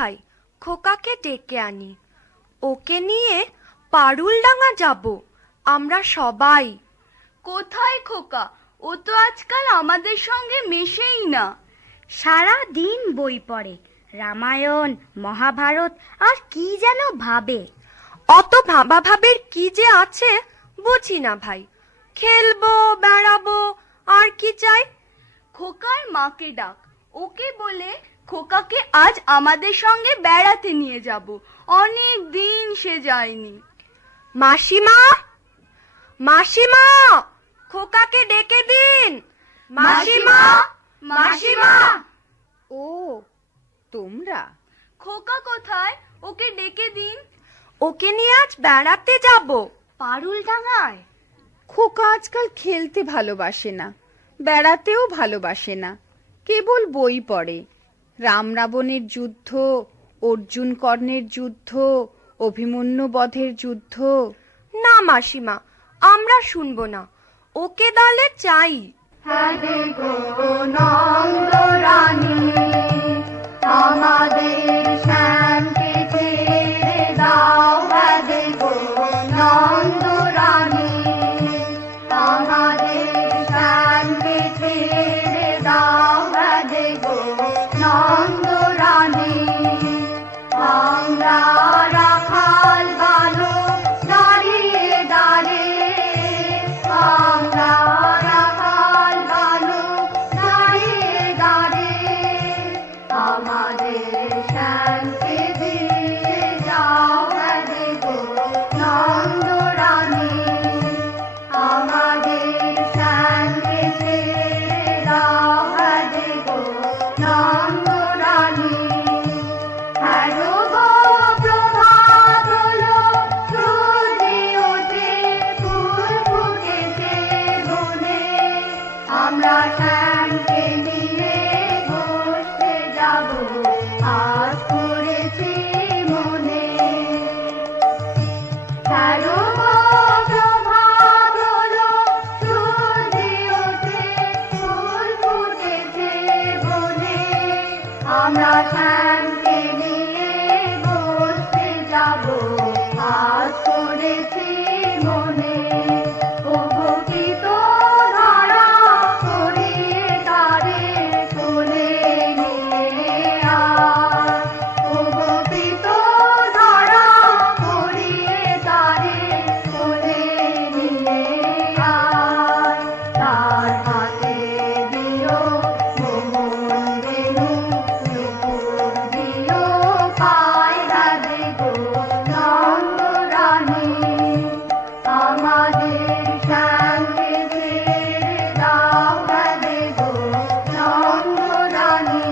ভাই, খোকাকে ডেকে আনি। ওকে নিয়ে পারুলডাঙ্গা যাব আমরা সবাই। কোথায় খোকা? ও তো আজকাল আমাদের সঙ্গে মেশেই না। সারা দিন বই পড়ে, রামায়ণ, মহাভারত আর কি যেন ভাবে। অত ভাবা ভাবের কি যে আছে বুঝি না ভাই। খেলবো, বেড়াবো, আর কি চাই? খোকার মাকে ডাক, ওকে বলে খোকাকে আজ আমাদের সঙ্গে বেড়াতে নিয়ে যাব। অনেক দিন সে যায়নি। মাসিমা, মাসিমা, খোকাকে ডেকে দিন। মাসিমা, মাসিমা। ও তোমরা? খোকা কোথায়? ওকে ডেকে দিন। ওকে নিয়ে আজ বেড়াতে যাব পারুলডাঙ্গায়। খোকা আজকাল খেলতে ভালোবাসে না, বেড়াতেও ভালোবাসে না, কেবল বই পড়ে। রাম রাবণের যুদ্ধ, অর্জুন কর্ণের যুদ্ধ, অভিমন্যু বধের যুদ্ধ। না মাসিমা, আমরা শুনবো না। ওকে দালে চাই। আমাদের শ্যামকে ছেড়ে দাও, হ্যাঁ গো নন্দরানী। আমাদের শ্যামকে ছেড়ে দাও, হ্যাঁ গো নন্দরানী। আমরা রাখাল বালক দাঁড়িয়ে দাঁড়িয়ে, আমরা রাখাল বালক দাঁড়িয়ে দাঁড়িয়ে, আমাদের শ্যামকে দিয়ে যাও, হ্যাঁ গো নন্দরানী। আমাদের শ্যামকে ছেড়ে দাও, হ্যাঁ গো নন্দরানী। হ্যাঁ গো প্রভাত হলো, সূর্য ওঠে, ফুল ফুটেছে বনে। আমরা শ্যামকে নিয়ে বসতে যাব, আজ করেছি মনে। হ্যাঁ গো প্রভাত হলো, সূর্য ওঠে, ফুল ফুটেছে বনে। আমরা শ্যামকে নিয়ে বসতে যাব, আজ করেছি মনে। ও ভক্তিত ধারা করিয়ে তারে কোলে নিয়ে আয়। ও ভক্তিত ধারা করিয়ে তারে কোলে নিয়ে আয়। তার হাতে দিও মোহন বেনু, নুপুর দিও পায়, হ্যাঁ গো নন্দরানী। আমাদের শ্যামকে ছেড়ে দাও, হ্যাঁ গো নন্দরানী।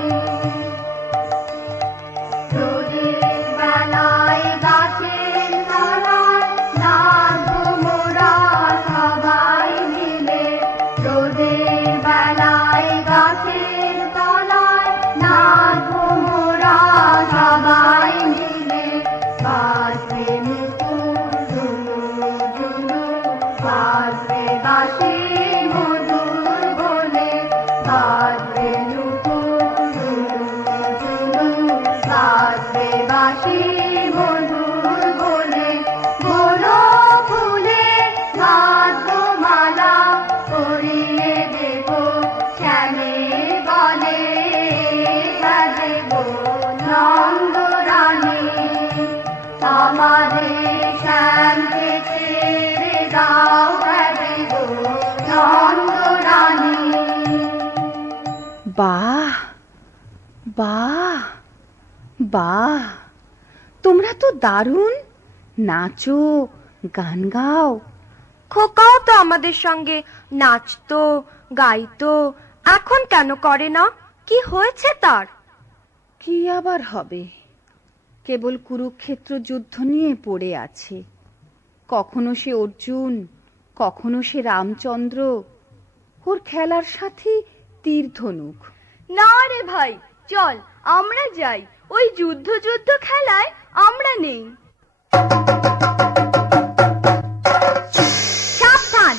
রোদের বেলায় গাছের তলায় নাচবো মোরা সবাই মিলে। রোদের বেলায় গাছের তলায় নাচবো মোরা সবাই মিলে। বাজবে নুপুর ঝুনু ঝুনু, বাজবে বাঁশি মধুর বলে। বাজবে নুপুর ঝুনু ঝুনু, বাজবে বাঁশি মধুর বলে। বড় ফুলে বাঁধবো মালা, পরিয়ে দেব শ্যামের গলে, হ্যাঁ গো নন্দরানী। আমাদের শ্যামকে ছেড়ে দাও, হ্যাঁ গো নন্দরানী। বাহ বাহ বাহ, তোমরা তো দারুণ নাচো, গান গাও। খোকাও তো আমাদের সঙ্গে নাচতো, গাইতো। এখন কেন করে না? কি হয়েছে তার? কি আবার হবে, কেবল কুরুক্ষেত্র যুদ্ধ নিয়ে পড়ে আছে। কখনো সে অর্জুন, কখনো সে রামচন্দ্র। ওর খেলার সাথে তীর ধনুক। না রে ভাই, চল আমরা যাই। ওই যুদ্ধ যুদ্ধ খেলায় আমরা নেই। সাবধান,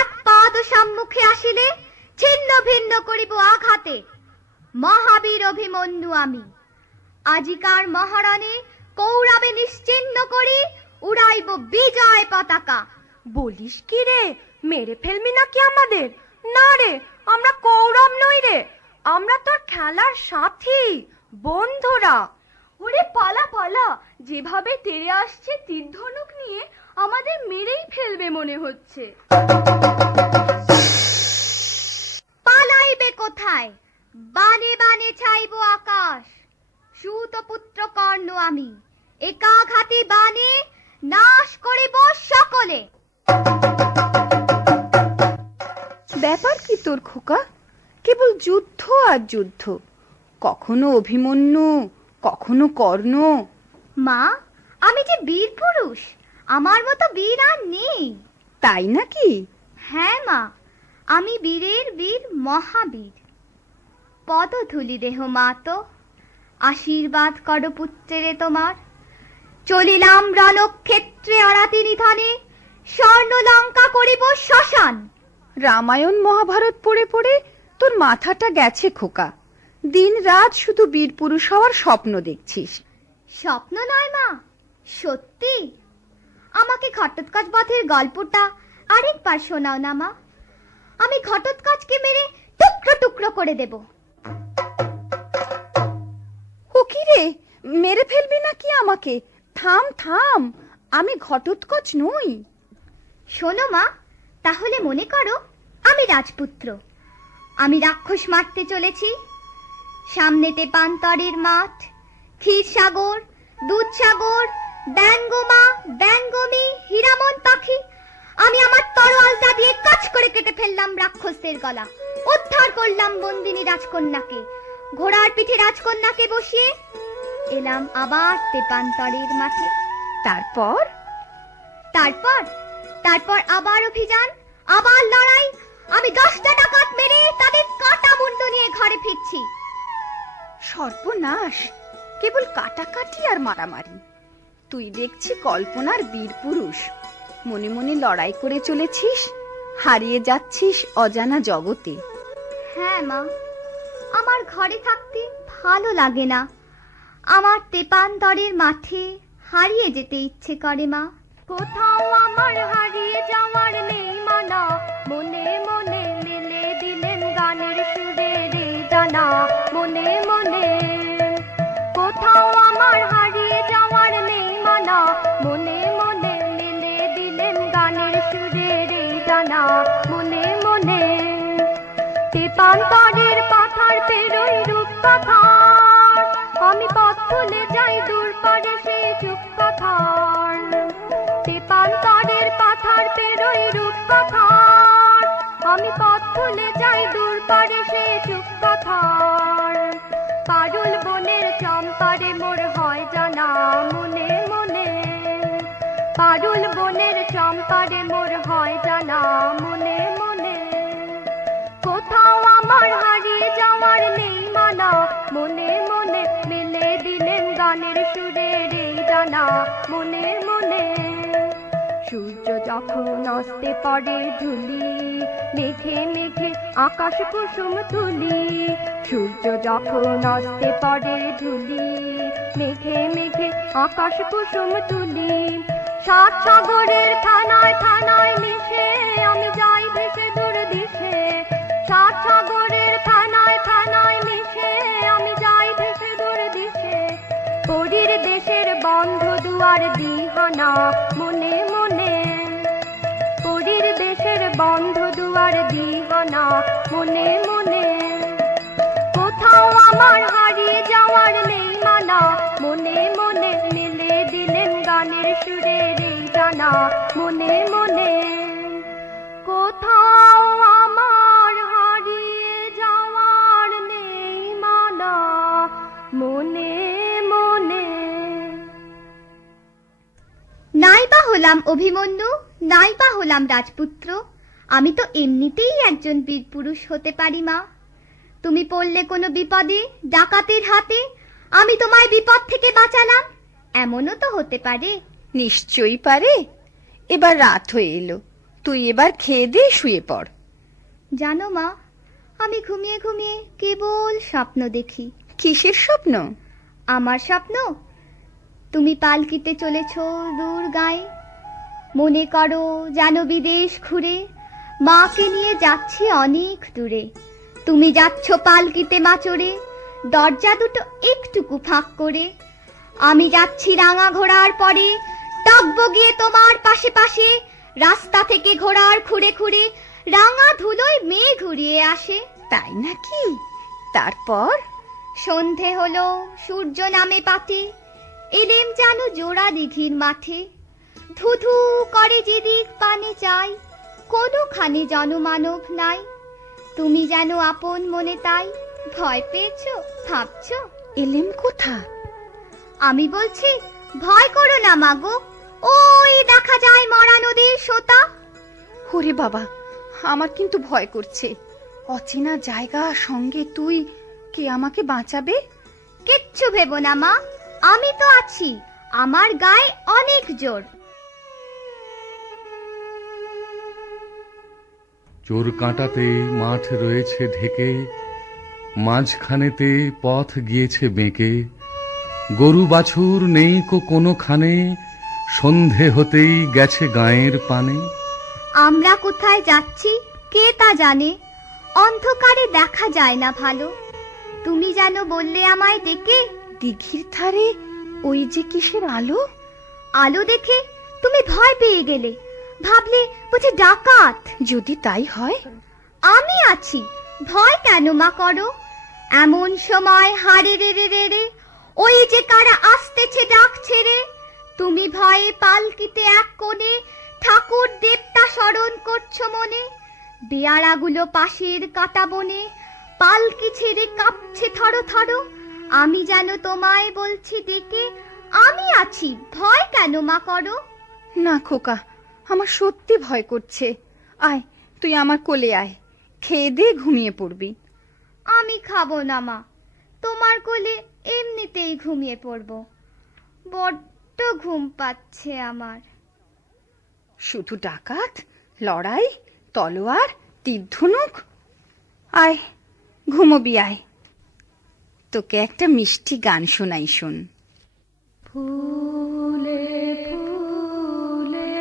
এক পাদ সম্মুখে আসিলে ছিন্ন ভিন্ন করিব আঘাতে। মহাবীর অভিমন্যু আমি, আজিকার মহারণে কৌরবে নিশ্চিহ্ন করি উড়াইব বিজয় পতাকা। বলিস কি রে, মেরে ফেলবি নাকি আমাদের? না রে, আমরা কৌরব নই রে, আমরা তোর খেলার সাথী, বন্ধুরা। ওরে পালা পালা, যেভাবে তেড়ে আসছে তীর ধনুক নিয়ে আমাদের মেরেই ফেলবে মনে হচ্ছে। পালাইবে কোথায়? বানে বানে ছাইব আকাশ। সুতপুত্র কর্ণ আমি, একাঘাতে বানে নাশ করিব সকলে। ব্যাপার কি তোর খোকা? কেবল যুদ্ধ আর যুদ্ধ, কখনো অভিমন্যু, কখনো কর্ণ। মা, আমি যে বীর পুরুষ, আমার মতো বীর আর নেই। তাই নাকি? হ্যাঁ মা, আমি বীরের বীর, মহাবীর। পদধূলি দেহ মা তো, আশীর্বাদ করো পুত্রেরে তোমার। চলিলাম রণক্ষেত্রে অরাতি নিধনে, স্বর্ণ লঙ্কা করিব শ্মশান। রামায়ণ মহাভারত পড়ে পড়ে তোর মাথাটা গেছে খোকা। দিন রাত শুধু বীর পুরুষ হওয়ার স্বপ্ন দেখছিস। স্বপ্ন নয় মা, সত্যি। আমাকে ঘটোৎকচ বধের গল্পটা আরেকবার শোনাও না মা। আমি ঘটোৎকচকে মেরে টুকরো টুকরো করে দেব। ও কি রে, মেরে ফেলবি নাকি আমাকে? থাম থাম, আমি ঘটোৎকচ নই। শোনো মা, তাহলে মনে করো আমি রাজপুত্র। আমি রাক্ষস মারতে চলেছি। সামনেতে পান্তরের মাঠ, ক্ষীরসাগর, দুধসাগর, ব্যঙ্গমা, ব্যঙ্গমী, হীরামন পাখি। আমি আমার তরোয়ালটা দিয়ে কাজ করে কেটে ফেললাম রাক্ষসদের গলা, উদ্ধার করলাম বন্দিনী রাজকন্যাকে। ঘোড়ার পিঠে রাজকন্যাকে বসিয়ে এলাম আবার তেপান্তরের মাঠে। তারপর তারপর তারপর আবার অভিযান, আবার লড়াই। আমি 10টা ডাকাত মেরে তাদের কাটা মুন্ডু নিয়ে ঘরে ফিরছি। সর্বনাশ, কেবল কাটাকাটি আর মারামারি। তুই দেখছি কল্পনার বীর পুরুষ। মনে মনে লড়াই করে চলেছিস, হারিয়ে যাচ্ছিস অজানা জগতে। হ্যাঁ মা, আমার ঘরে থাকতে ভালো লাগে না। আমার তেপান্তরের মাঠে হারিয়ে যেতে ইচ্ছে করে মা। কোথাও আমার হারিয়ে যাওয়ার নেই মানা, মনে মনে মেলে দিলেন গানের সুরের এই দানা। মনে মনে কোথাও আমার হারিয়ে যাওয়ার নেই মানা, মনে মনে মেলে দিলেন গানের সুরের এই দানা। মনে মনে তেপান্তরের পাথার পেরোই রূপ কথার, আমি পথ ভুলে যাই দূর পারে সেই চুপ কথার। তেপান্তরের পাথার পেরোই রূপ কথার, আমি পথ ভুলে যাই দূর পারে সেই চুপ কথার। পারুল বনের চম্পারে মোর হয় জানা, মনে মনে পারুল বনের চম্পারে মোর হয় জানা। মনে মনে কোথাও আমার হারিয়ে যাওয়ার নেই মানা, মনে মনে মেলে দিলেন গানের সুরের এই দানা। মনে মনে সূর্য যখন অস্তে পড়ে ধুলি, মেঘে মেঘে আকাশ কুসুম তুলি। সূর্য যখন অস্তে পড়ে ধুলি, মেঘে মেঘে আকাশ কুসুম তুলি। 7 সাগরের থানায় থানায় মিশে আমি যাই ভেসে দূর দিশে। 7 সাগরের থানায় থানায় মিশে আমি যাই ভেসে দূর দিশে। পরীর দেশের বন্ধ দুয়ার দিহানা, মনে মনে পরীর দেশের বন্ধ দুয়ার দিহানা। মনে মনে কোথাও আমার হারিয়ে যাওয়ার নেই মানা, মনে মনে মেলে দিলেন গানের সুরের এই জানা। মনে মনে কোথাও আমার হারিয়ে যাওয়ার নেই মানা, মনে মনে। নাইবা হলাম অভিমন্যু, নাইবা হলাম রাজপুত্র, আমি তো এমনিতেই একজন বীর পুরুষ হতে পারি মা। তুমি পড়লে কোনো বিপদে, ডাকাতের হাতে, আমি তোমায় বিপদ থেকে বাঁচালাম, এমনও তো হতে পারে। নিশ্চয়ই পারে। এবার রাত হয়ে এলো, তুই এবার খেয়ে দিয়ে শুয়ে পড়। জানো মা, আমি ঘুমিয়ে ঘুমিয়ে কেবল স্বপ্ন দেখি। কিসের স্বপ্ন? আমার স্বপ্ন তুমি পালকিতে চলেছ দূর গায়ে, মনে করো যেন বিদেশ ঘুরে মাকে নিয়ে যাচ্ছি অনেক দূরে। তুমি যাচ্ছ পালকিতে মাচড়ে, দরজা দুটো একটুকু ফাঁক করে। আমি যাচ্ছি রাঙা ঘোড়ার পরে, টগবগিয়ে তোমার পাশে পাশে। রাস্তা থেকে ঘোড়ার খুঁড়ে খুঁড়ে রাঙা ধুলোয় মেয়ে ঘুরিয়ে আসে। তাই নাকি? তারপর? সন্ধে হলো, সূর্য নামে পাতে, এলেম যেন জোড়া দিঘির মাঠে। ধুধু করে যেদিক পানে চাই, কোনোখানে জনমানব নাই। তুমি যেন আপন মনে তাই, ভয় পেয়েছো ভাবছো? এলেম কোথা? আমি বলছি ভয় করো না মাগো, ওই দেখা যায় মরা নদীর সোতা। ওরে বাবা, আমার কিন্তু ভয় করছে। অচেনা জায়গা, সঙ্গে তুই, কে আমাকে বাঁচাবে? কিচ্ছু ভেবো না মা, আমি তো আছি, আমার গায়ে অনেক জোর। চোর কাঁটাতে মাঠ রয়েছে ঢেকে, মাঝখানেতে পথ গিয়েছে বেঁকে। গরু বাছুর নেই কোনোখানে, সন্ধে হতেই গেছে গায়ের পানে। আমরা কোথায় যাচ্ছি কে তা জানে, অন্ধকারে দেখা যায় না ভালো। তুমি যেন বললে আমায় ডেকে, দিঘির ধারে ওই যে কিসের আলো? আলো দেখে তুমি ভয় পেয়ে গেলে, ভাবলে বুঝি ডাকাত। যদি তাই হয়? আমি আছি, ভয় কেন মা করো? এমন সময় হারে রে রে রে রে, ওই যে কারা আসতেছে ডাক ছেড়ে। তুমি ভয়ে পালকিতে এক কোণে ঠাকুর দেবতা স্মরণ করছো মনে। বেয়ারাগুলো পাশের কাটা বনে, পালকি ছেড়ে কাঁপছে থরো থরো। আমি যেন তোমায় বলছি ডেকে, আমি আছি, ভয় কেন মা করো? না খোকা, আমার সত্যি ভয় করছে। আয়, তুই আমার কোলে আয়, খেয়ে দিয়ে ঘুমিয়ে পড়বি। আমি খাবো না মা, তোমার কোলে এমনিতেই ঘুমিয়ে পড়বো। বড্ড ঘুম পাচ্ছে আমার। শুধু ডাকাত, লড়াই, তলোয়ার, তীর ধনুক। আয়, ঘুমোবি আয়। তোকে একটা মিষ্টি গান শোনাই, শোন। ফুলে ফুলে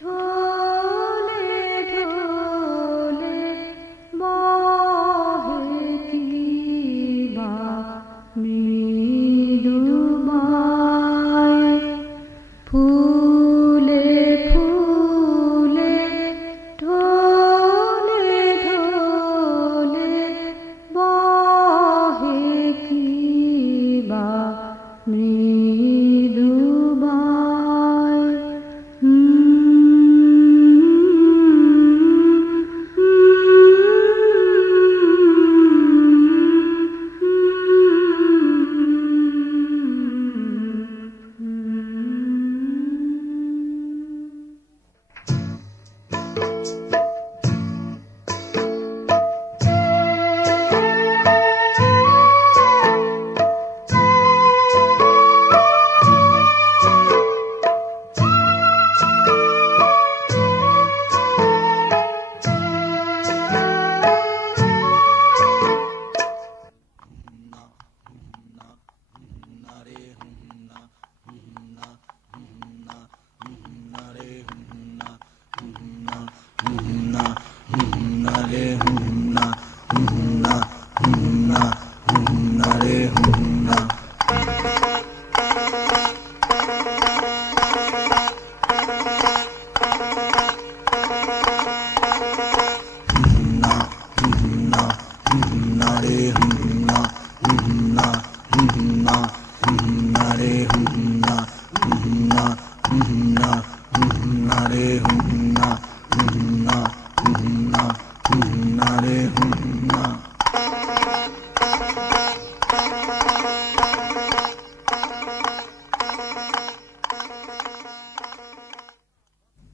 ঢোলে ঢোলে বহে কিবা মৃদুময়। ফুলে ফুলে ঢোলে ঢোলে বহে কিবা মৃদুময়।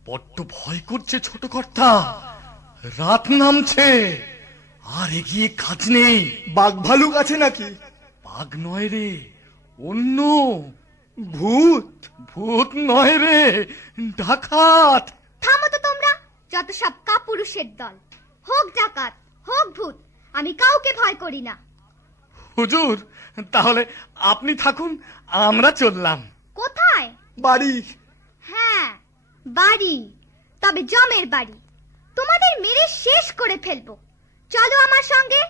বড্ড ভয় করছে ছোট কর্তা, রাত নামছে, আর এগিয়ে কাজ নেই। বাঘ ভালুক আছে নাকি? বাঘ নয় রে, অন্য ভূত। ভূত নয় রে, ডাকাত। থামো তো তোমরা, যত সব কাপুরুষের দল। হোক ডাকাত, হোক ভূত, আমি কাউকে ভয় করি না। হুজুর, তাহলে আপনি থাকুন, আমরা চললাম। কোথায়? বাড়ি। হ্যাঁ, বাড়ি, তবে জমের বাড়ি। তোমাদের মেরে শেষ করে ফেলবো। চলো আমার সঙ্গে।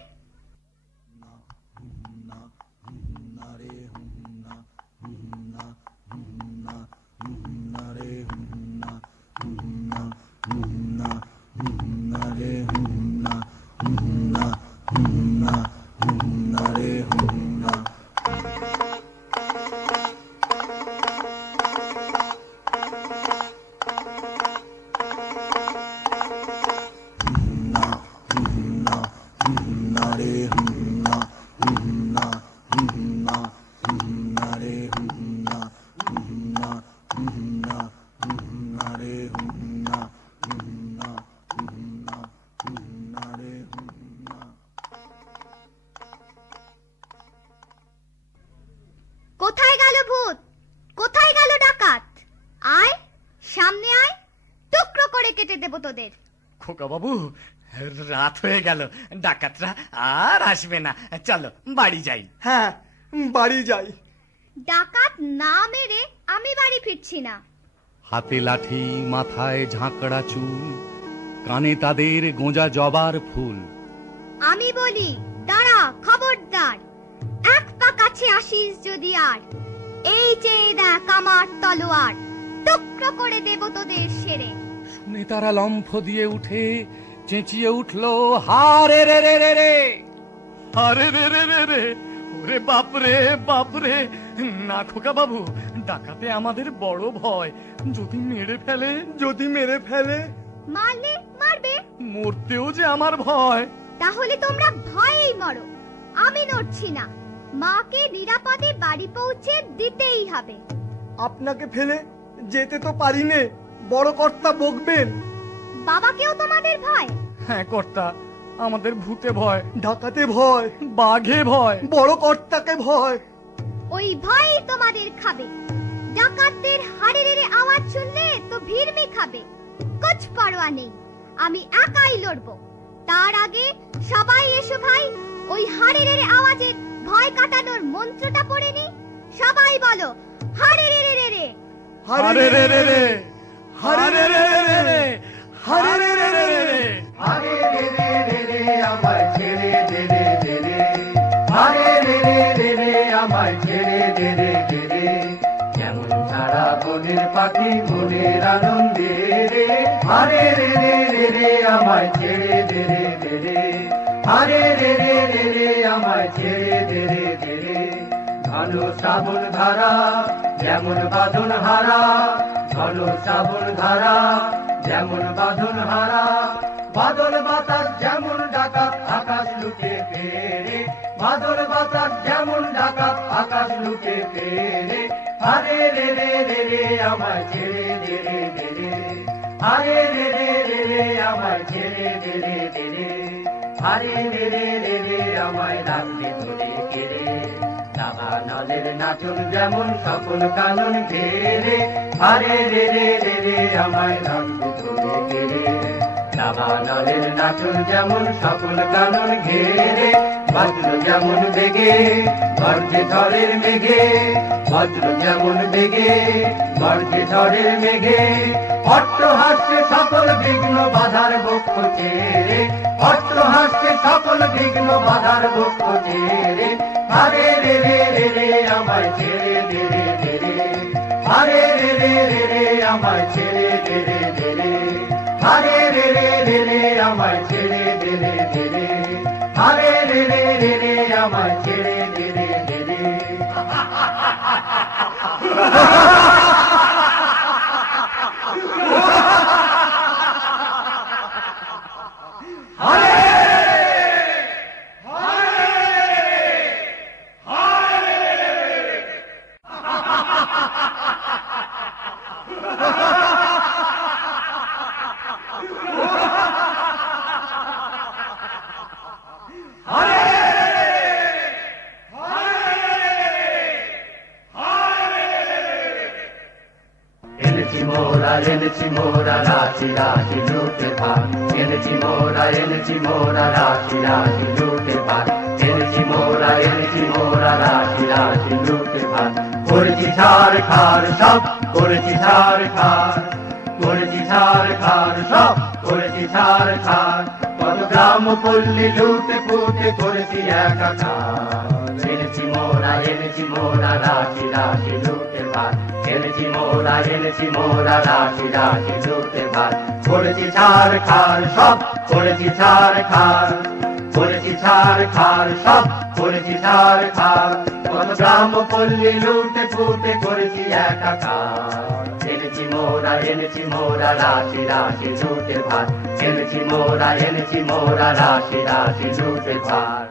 কোথায় গেল ভূত? কোথায় গেল ডাকাত? আয়, সামনে আয়, টুকরো করে কেটে দেব তোদের। খোকা বাবু, রাত হয়ে গেল, ডাকাতরা আর আসবে না। চলো বাড়ি যাই। হ্যাঁ, বাড়ি যাই। ডাকাত না মেরে আমি বাড়ি ফিরছি না। হাতে লাঠি, মাথায় ঝাঁকড়া চুল, কানে তাদের গোঁজা জবার ফুল। আমি বলি, দাঁড়া, খবরদার, এক পা কাছে আসিস যদি আর, এই চেয়ে দেখ আমার তলোয়ার, টুকরো করে দেব তোদের সেরে। শুনে তারা লম্ফ দিয়ে উঠে চেঁচিয়ে উঠলো, হারে রে রে রে রে, আরে রে রে রে রে, ওরে বাপরে বাপরে। না খোকা বাবু, ডাকাতে আমাদের বড় ভয়। যদি মেরে ফেলে? যদি মেরে ফেলে? মারলে মারবে, মরতেও যে আমার ভয়। তাহলে তোমরা ভয়েই মরো, আমি নড়ছি না। মাকে নিরাপদে বাড়ি পৌঁছে দিতেই হবে। আপনাকে ফেলে যেতে তো পারি নে, বড় কর্তা বকবেন। বাবাকেও তোমাদের ভয়? হ্যাঁ কর্তা, আমাদের ভূতে ভয়, ডাকাতে ভয়, বাঘে ভয়, বড় কর্তাকে ভয়। ওই ভয়ই তোমাদের খাবে। ডাকাতদের হাড়ের আওয়াজ শুনলে তো ভিড়মি খাবে। কুছ পরোয়া নেই, আমি একাই লড়বো। তার আগে সবাই এসো ভাই, ওই হাড়ের আওয়াজের ভয় কাটানোর মন্ত্রটা পড়ে নি। সবাই বলো, হাড়ে রে রে রে, হারে রে রে রে, হারে রে রে রে, হারে রে রে রে রে, হারে রে রে রে রে, আমায় ছেড়ে দে রে দে রে, হারে রে রে রে রে, আমায় ছেড়ে দে রে দে রে। যেমন ছাড়া বনের পাখি মনের আনন্দে রে, হারে রে রে রে রে, আমায় ছেড়ে দে রে দে রে, হারে রে রে রে রে, আমায় ছেড়ে দে রে দে রে। ঘন শ্রাবণ ধারা যেমন বাঁধন হারা, ঘন শ্রাবণ ধারা যেমন বাঁধন হারা, বাদল বাতাস যেমন ডাকাত আকাশ লুটে ফেরে, বাদল বাতাস যেমন ডাকাত আকাশ লুটে ফেরে। হারে রে রে রে রে, আমায় ছেড়ে দে রে দে রে, হারে রে রে রে রে, আমায় ছেড়ে দে রে দে রে, হারে রে রে রে রে, আমায় রাখলে ধরে কেড়ে। দাবানলের নাচন যেমন সকল কানন ঘেরে, হারে রে রে রে রে, আমায় রাখলে ধরে কেড়ে। দাবানলের নাচন যেমন সকল কানন ঘেরে, বজ্র যেমন বেগে গর্জে ঝড়ের মেঘে, বজ্র যেমন বেগে গর্জে ঝড়ের মেঘে। অট্টহাস্যে সকল বিঘ্ন বাধার বক্ষ চেরে, অট্টহাস্যে সকল বিঘ্ন বাধার বক্ষ চেরে। হারে রে রে রে রে, আমায় ছেড়ে দে রে দে রে, হারে রে রে রে রে, আমায় ছেড়ে দে রে দে রে, হারে রে রে রে রে, আমায় ছেড়ে দে রে দে রে, হারে রে রে রে রে, আমায় ছেড়ে দে রে দে রে। এনেছি মোরা রাশি রাশি লুটে ভাগ, এনেছি মোরা রাশি রাশি লুটে ভাগ। এনেছি মোরা রাশি রাশি লুটে ভাত করেছি ঝাড় খার সব করেছি ঝাড় খার করেছি ঝাড় খার সব করেছি ঝাড় খার কত গ্রাম পল্লী লুটে পুটে করেছি একাকার এনেছি মোরা রাশি রাশি লুটে ভাত এনেছি মোরা রাশি রাশি লুটে ভাত করেছি ঝাড় খার সব করেছি ঝাড় খার করেছি ঝাড় খার সব করেছি ঝাড় খার কত গ্রাম পল্লী লুটে ফুটে করেছি একাকার এনেছি মোরা রাশি রাশি লুটে ভাত এনেছি মোরা রাশি রাশি লুটে ভাত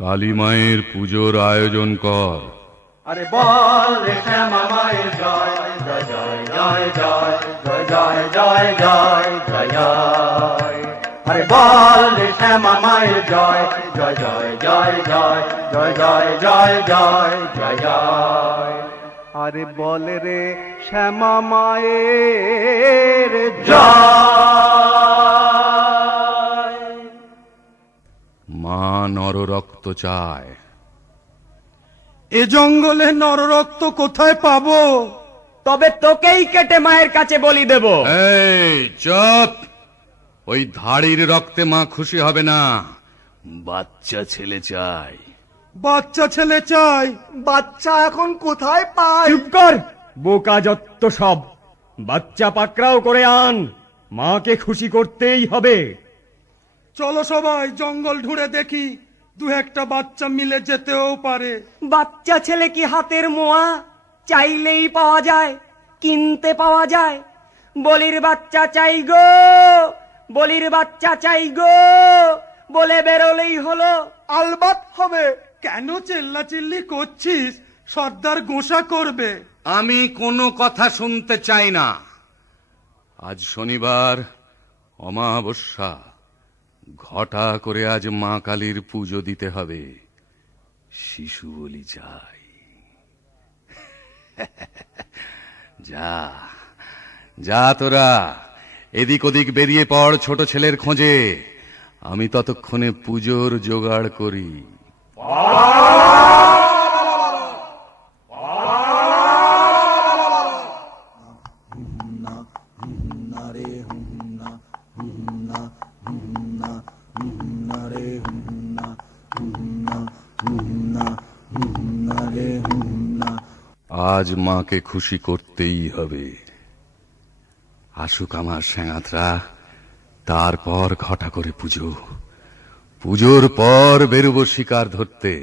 কালী মায়ের পুজোর আয়োজন কর। আরে বল রে শ্যামা মায়ের জয় জয় জয় জয় জয় জয় জয় জয় জয় জয় আরে বল রে শ্যামা মায়ের জয় জয় জয় জয় জয় জয় জয় জয় জয় জয় জয় আরে বল রে শ্যামা মায়ের জয়। মা নররক্ত চায়। এ জঙ্গলে নররক্ত কোথায় পাবো? তবে তোকেই কেটে মায়ের কাছে বলি দেব। এই চুপ! ওই ধাড়ির রক্তে মা খুশি হবে না। বাচ্চা ছেলে চাই। বাচ্চা ছেলে চাই? বাচ্চা এখন কোথায় পাই? চুপ কর বোকা যত সব। বাচ্চা পাকড়াও করে আন, মাকে খুশি করতেই হবে। চলো সবাই জঙ্গল ঢুঁড়ে দেখি, দু একটা বাচ্চা মিলে যেতেও পারে। বাচ্চা ছেলে কি হাতের মোয়া? চাইলেই পাওয়া যায়, কিনতে পাওয়া যায়। বলির বাচ্চা চাই গো, বলির বাচ্চা চাই গো বলে বেরোলেই হলো। আলবাত হবে। কেন চিল্লাচিল্লি করছিস? সর্দার গোসা করবে। আমি কোনো কথা শুনতে চাই না। আজ শনিবার, অমাবস্যা। ঘটা করে আজ মা কালীর পুজো দিতে হবে। শিশু বলি চাই। যা যা তোরা এদিক ওদিক বেরিয়ে পড় ছোট ছেলের খোঁজে। আমি ততক্ষণে পুজোর জোগাড় করি। আজ মাকে খুশি করতেই হবে। আসুক আমার স্যাঙাতরা, তারপর ঘটা করে পুজো। পুজোর পর বেরোবো শিকার ধরতে।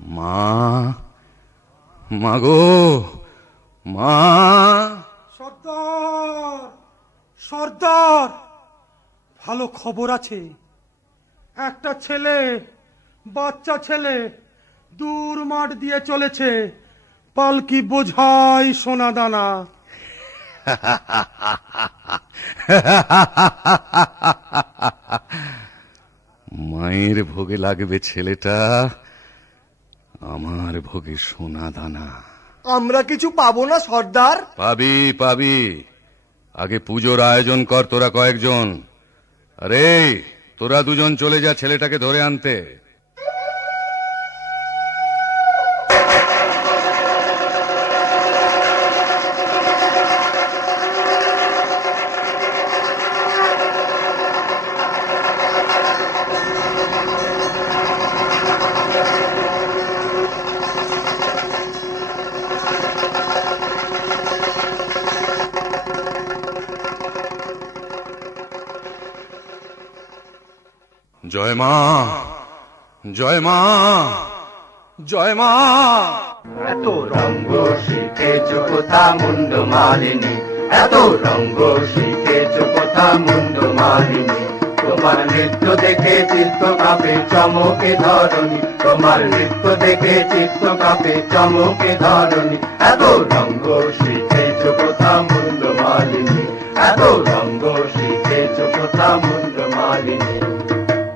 মা, মাগো মা। সর্দার, সর্দার, ভালো খবর আছে। একটা ছেলে, বাচ্চা ছেলে দূর মাঠ দিয়ে চলেছে, পালকি বোঝাই সোনা দানা। মায়ের ভোগে লাগবে ছেলেটা, আমার ভোগে সোনা দানা। আমরা কিছু পাবো না সর্দার? পাবি পাবি, আগে পুজোর আয়োজন কর তোরা কয়েকজন। আরে তোরা দুজন চলে যা ছেলেটাকে ধরে আনতে। জয় মা, জয় মা, জয় মা। এত রঙ্গ শিখেছ কোথা মুন্ড মালিনী, এত রঙ্গ শিখেছ কোথা মুন্ড মালিনী। তোমার নৃত্য দেখে চিত্ত কাঁপে চমকে ধরণী, তোমার নৃত্য দেখে চিত্ত কাঁপে চমকে ধরণী। এত রঙ্গ শিখেছ কোথা মুন্ড মালিনী, এত রঙ্গ শিখেছ কোথা মুন্ড মালিনী।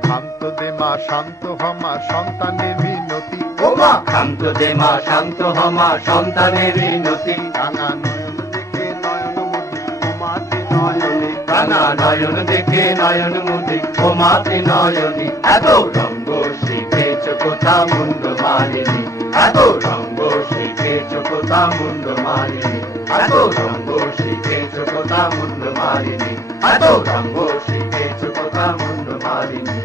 শান্ত দে মা শান্ত হমা সন্তানের মিনতি, ও মা শান্ত দে মা শান্ত হমা সন্তানের মিনতি। রাঙা নয়ন দেখে নয়ন মুদি তোমাতে নয়নে, রাঙা নয়ন দেখে নয়ন মুদি তোমাতে নয়নী। এত রঙ্গ শিখেছ কোথা মুন্ড মালিনী, এত রঙ্গ শিখেছ কোথা মুন্ড মালিনী, এত রঙ্গ শিখেছ কোথা মুন্ড মালিনী, এত রঙ্গ শিখেছ কোথা মুন্ড মালিনী।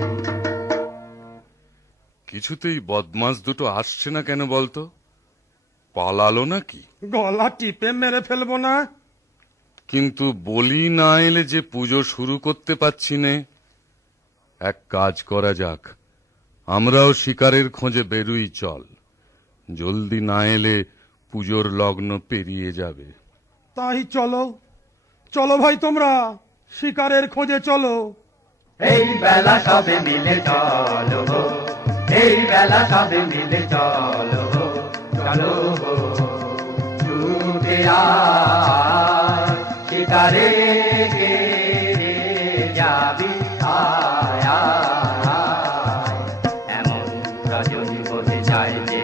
কিছুতেই বদমাস দুটো আসছে না কেন বলতো? পালালো নাকি? গলা টিপে মেরে ফেলবো না? কিন্তু বলি না এলে যে পুজো শুরু করতে পারছি নে। এক কাজ করা যাক, আমরাও শিকারের খোঁজে বেরুই চল। জলদি না এলে পুজোর লগ্ন পেরিয়ে যাবে। তাই চলো, চলো ভাই তোমরা শিকারের খোঁজে চলো। এই বেলা সবে মিলে চলো, এই বেলা সবে মিলে চলো, চলো ছুটে আয় শিকারে গে যাবি আয় আয়। এমন রজনী বসে চাইলে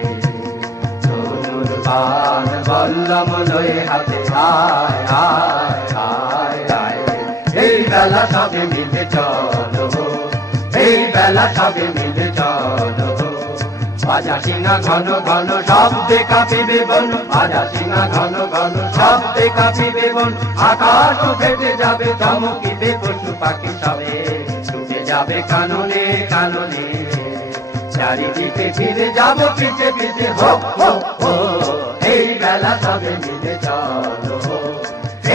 তনুর পান বল্লম লয়ে হাতে আয় আয় আয় আয়। এই বেলা সবে মিলে চলো, এই বেলা সবে মিলে চলো। বাজা সিংহা ঘন ঘন শব্দে কাঁপিবে বন, বাজা সিংহা ঘন ঘন শব্দে কাঁপিবে বন। আকাশ ফেটে যাবে চমকিবে পশু পাখি সবে, ছুটে যাবে কাননে কাননে। চারিদিকে ফিরে যাব পিছে পিছে হো হো হো। এই বেলা সবে মিলে চলো,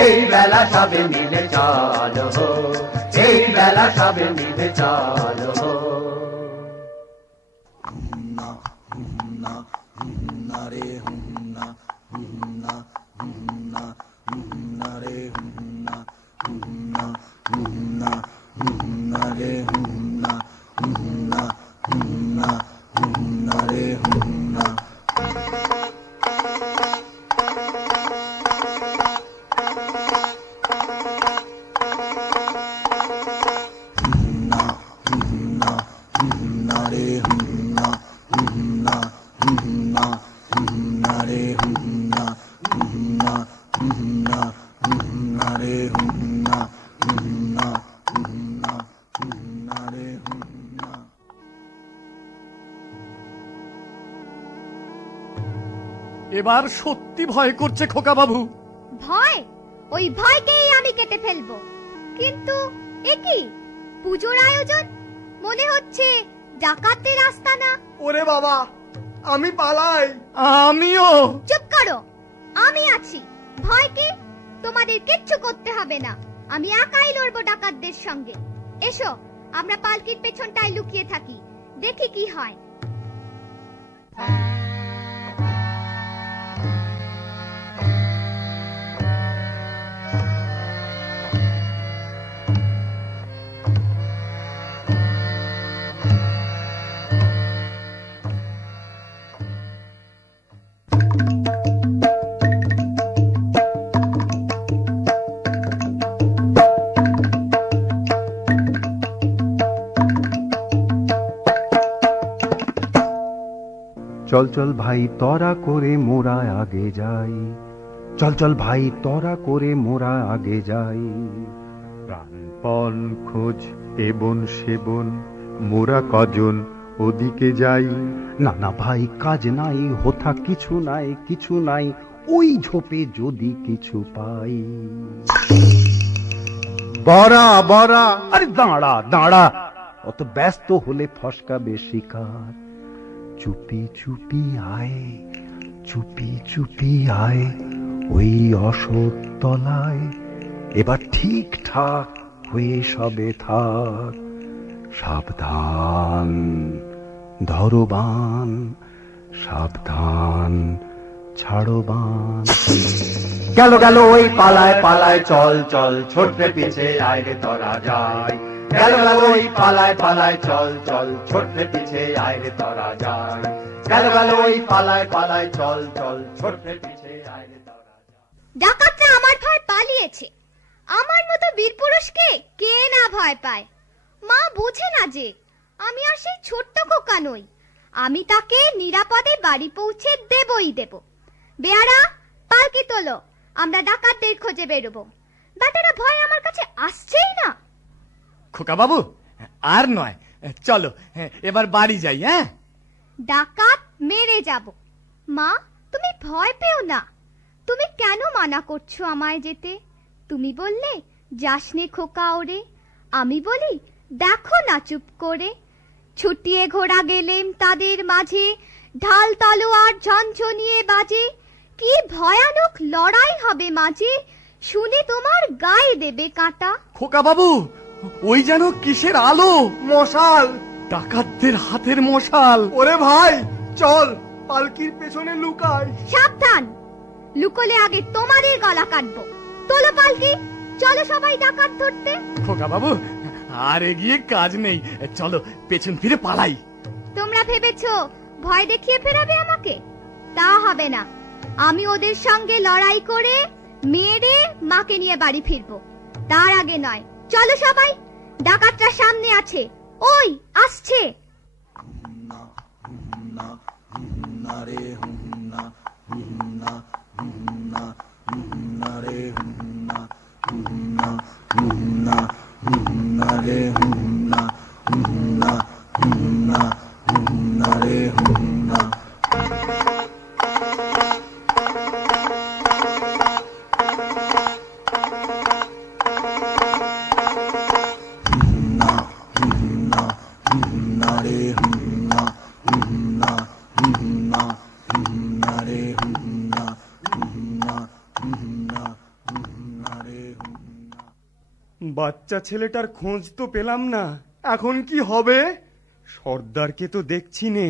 এই বেলা সবে মিলে চলো, এই বেলা সবে মিলে চলো। এবার সত্যি ভয় করছে খোকা বাবু। ভয়? ওই ভয়কেই আমি কেটে ফেলবো। কিন্তু এ কি পুজোর আয়োজন? মনে হচ্ছে ডাকাতের আস্তানা। ওরে বাবা, আমি পালাই। আমিও। চুপ করো, আমি আছি। ভয় কি? তোমাদের কিচ্ছু করতে হবে না, আমি একাই লড়বো ডাকাতদের সঙ্গে। এসো, আমরা পালকির পেছনটায় লুকিয়ে থাকি, দেখি কি হয়। চল চল ভাই তরা করে মোরা আগে যাই, চল চল ভাই তরা করে মোরা আগে যাই। প্রাণপণ খোঁজ এবন সেবন মোরা কজন ওদিকে যাই। না না ভাই কাজ নাই, হোথা কিছু নাই, কিছু নাই, ওই ঝোপে যদি কিছু পাই। বড়া বড়া, আরে দাঁড়া দাঁড়া, অত ব্যস্ত হলে ফসকাবে শিকার। চুপি চুপি আয়, চুপি চুপি আয় ওই অশোক তলায়, এবার ঠিকঠাক হয়ে সবে থাক। সাবধান ধরো বান, সাবধান ছাড়ো বান। গেল গেল ওই পালায় পালায়, চল চল ছোট্ট পিছে আয় রে তোরা যাই। গেল গেল ওই পালায় পালায়, চল চল ছোট্ট পিছে আয় রে তোরা যাই। গেল গেল ওই পালায় পালায়, চল চল ছোট্ট পিছে আয় রে তোরা যাই। ডাকাতরা আমার ভয় পালিয়েছে, আমার মতো বীর পুরুষকে কে না ভয় পায়। মা বুঝে না যে আমি আর সেই ছোট্ট খোকা নই, আমি তাকে নিরাপদে বাড়ি পৌঁছে দেবই দেব। বেয়ারা পালকি তোলো, আমরা ডাকাতদের খোঁজে বেরোবো। বেটারা ভয় আমার কাছে আসছেই না। খোকা বাবু আর নয়, চলো এবার বাড়ি যাই। হ্যাঁ, ডাকাত মেরে যাব। মা তুমি ভয় পেও না, তুমি কেন মানা করছো আমায় যেতে? তুমি বললে যাসনে খোকা ওরে, আমি বলি দেখো না চুপ করে। ছুটিয়ে ঘোড়া গেলেম তাদের মাঝে, ঢাল তলোয়ার ঝনঝনিয়ে বাজে। কি ভয়ানক লড়াই হবে মাঝে, শুনে তোমার গায়ে দেবে কাঁটা। খোকা বাবু ওই যেন কিসের আলো? মশাল, ডাকাতদের হাতের মশাল। ওরে ভাই চল পালকির পেছনে লুকাই। সাবধান, লুকোলে আগে তোমাদের গলা কাটবো। তোলো পালকি, চলো সবাই ডাকাত ধরতে। খোকা বাবু আর এগিয়ে কাজ নেই, চলো পেছন ফিরে পালাই। তোমরা ভেবেছো ভয় দেখিয়ে ফেরাবে আমাকে? তা হবে না, আমি ওদের সঙ্গে লড়াই করে মেরে মাকে নিয়ে বাড়ি ফিরবো। তার আগে নয়, চলো সবাই, ডাকাতরা সামনে আছে, ওই আসছে। বাচ্চা ছেলেটার খোঁজ তো পেলাম না, এখন কি হবে? সর্দারকে তো দেখছি নে,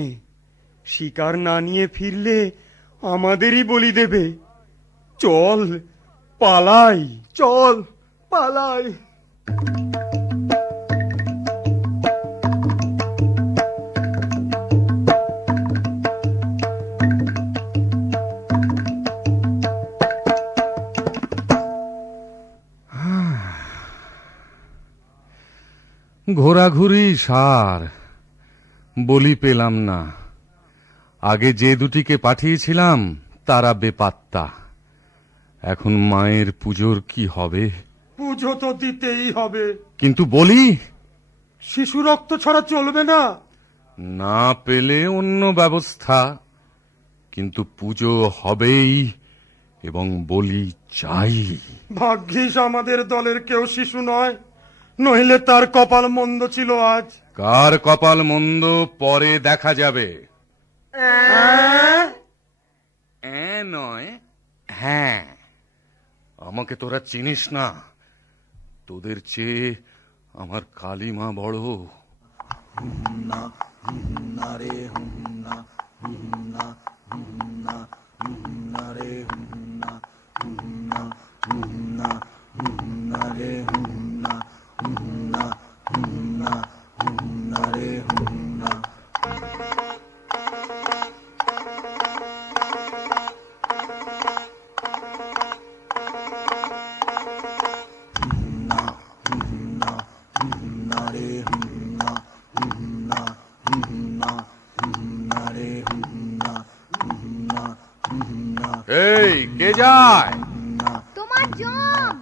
শিকার না নিয়ে ফিরলে আমাদেরই বলি দেবে। চল পালাই, চল পালাই। ঘোরাঘুরি সার, বলি পেলাম না। আগে যে দুটিকে পাঠিয়েছিলাম তারা বেপাত্তা। এখন মায়ের পুজোর কি হবে? পুজো তো দিতেই হবে, কিন্তু বলি শিশু রক্ত ছাড়া চলবে না। না পেলে অন্য ব্যবস্থা, কিন্তু পুজো হবেই এবং বলি চাই। ভাগ্যিস আমাদের দলের কেউ শিশু নয়, নইলে তার কপাল মন্দ ছিল আজ। কার কপাল মন্দ পরে দেখা যাবে। নয় হ্যাঁ, আমাকে তোরা চিনিস না, তোদের চেয়ে আমার কালিমা বড়। যায়? তোমার জম।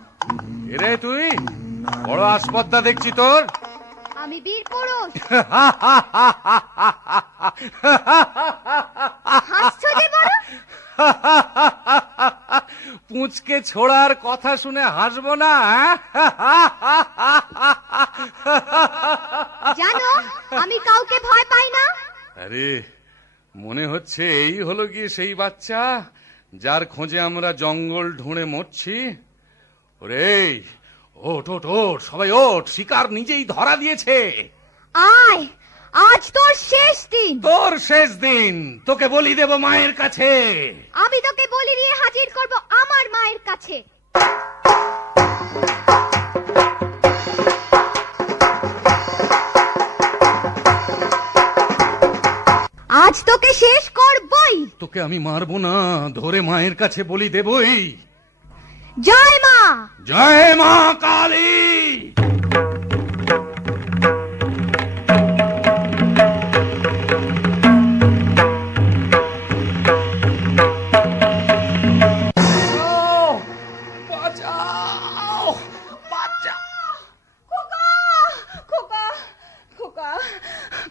এরে তুই বড় আসপদ্দা দেখছি তোর। আমি বীর পুরুষ। হাসছো যে বড়? পুঁচকে ছোড়ার কথা শুনে হাসবো না? জানো আমি কাউকে ভয় পাই না। আরে মনে হচ্ছে এই হলো গিয়ে সেই বাচ্চা যার খোঁজে আমরা জঙ্গল ঢুঁড়ে মরছি। ওরে ওঠ ওঠ ওঠ, সবাই ওঠ, শিকার নিজেই ধরা দিয়েছে। আয়, আজ তোর শেষ দিন। তোর শেষ দিন, তোকে বলি দেব মায়ের কাছে। আমি তোকে বলি দিয়ে হাজির করব আমার মায়ের কাছে। আজ তোকে শেষ করবই। তোকে আমি মারবো না, ধরে মায়ের কাছে বলি দেবই। জয় মা, জয় মা কালী।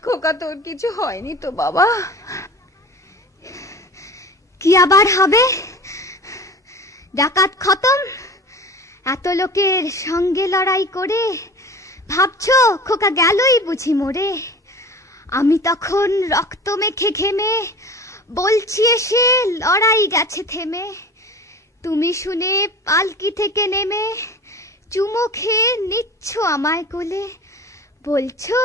খোকা তোর কিছু হয়নি তো বাবা? কি আবার হবে? ডাকাত খতম, এত লোকের সঙ্গে লড়াই করে ভাবছো খোকা গেলই বুঝি মরে। আমি তখন রক্ত মেখে ঘেমে বলছি এসে লড়াই গেছে থেমে। তুমি শুনে পালকি থেকে নেমে চুমো খেয়ে নিচ্ছ আমায় কোলে, বলছো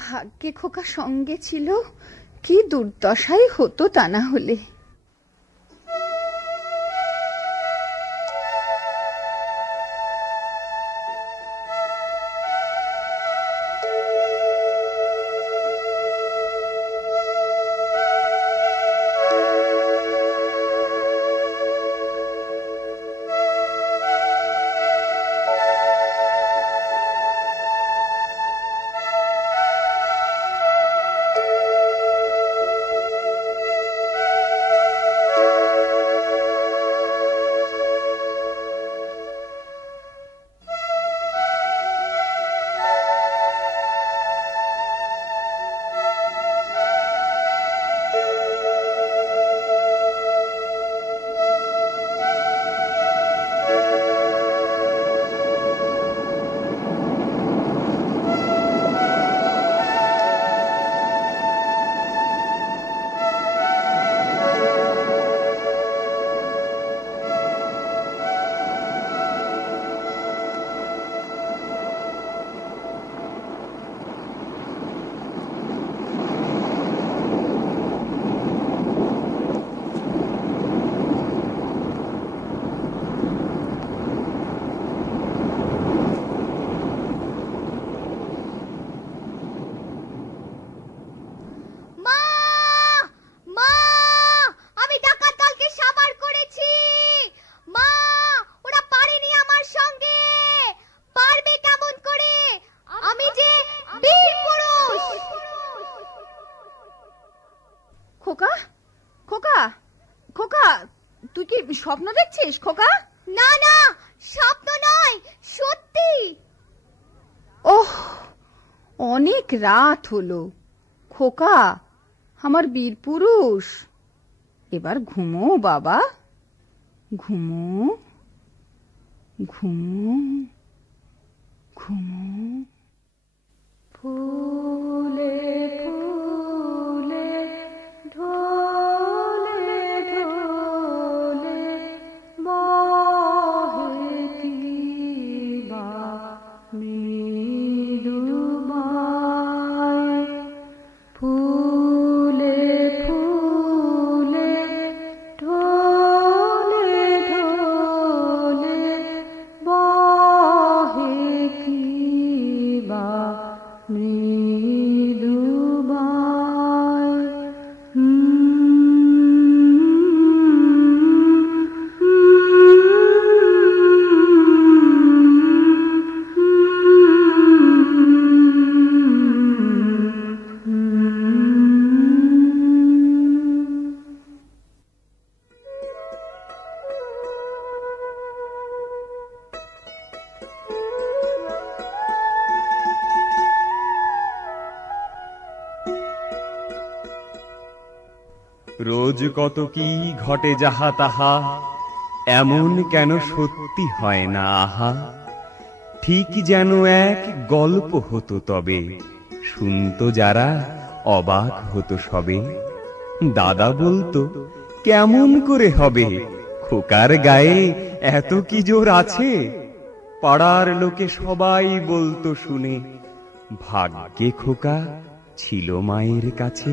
ভাগ্যে খোকা সঙ্গে ছিল, কি দুর্দশাই হতো তা না হলে। স্বপ্ন দেখছিস খোকা? না না, স্বপ্ন নয়, সত্যি। ওহ, অনেক রাত হলো খোকা, আমার বীর পুরুষ। এবার ঘুমো বাবা, ঘুমো ঘুমো ঘুমো। ফুলে ফুলে ঢোলে ঢোলে বহে কিবা মৃদুবায়। ফুলে ফুলে ঢোলে ঢোলে বহে কিবা মৃদুবায়। রোজ কত কি ঘটে যাহা তাহা, এমন কেন সত্যি হয় না আহা। ঠিক যেন এক গল্প হতো তবে, শুনতো যারা অবাক হতো সবে। দাদা বলতো কেমন করে হবে, খোকার গায়ে এত কি জোর আছে। পাড়ার লোকে সবাই বলতো শুনে, ভাগ্যে খোকা ছিল মায়ের কাছে।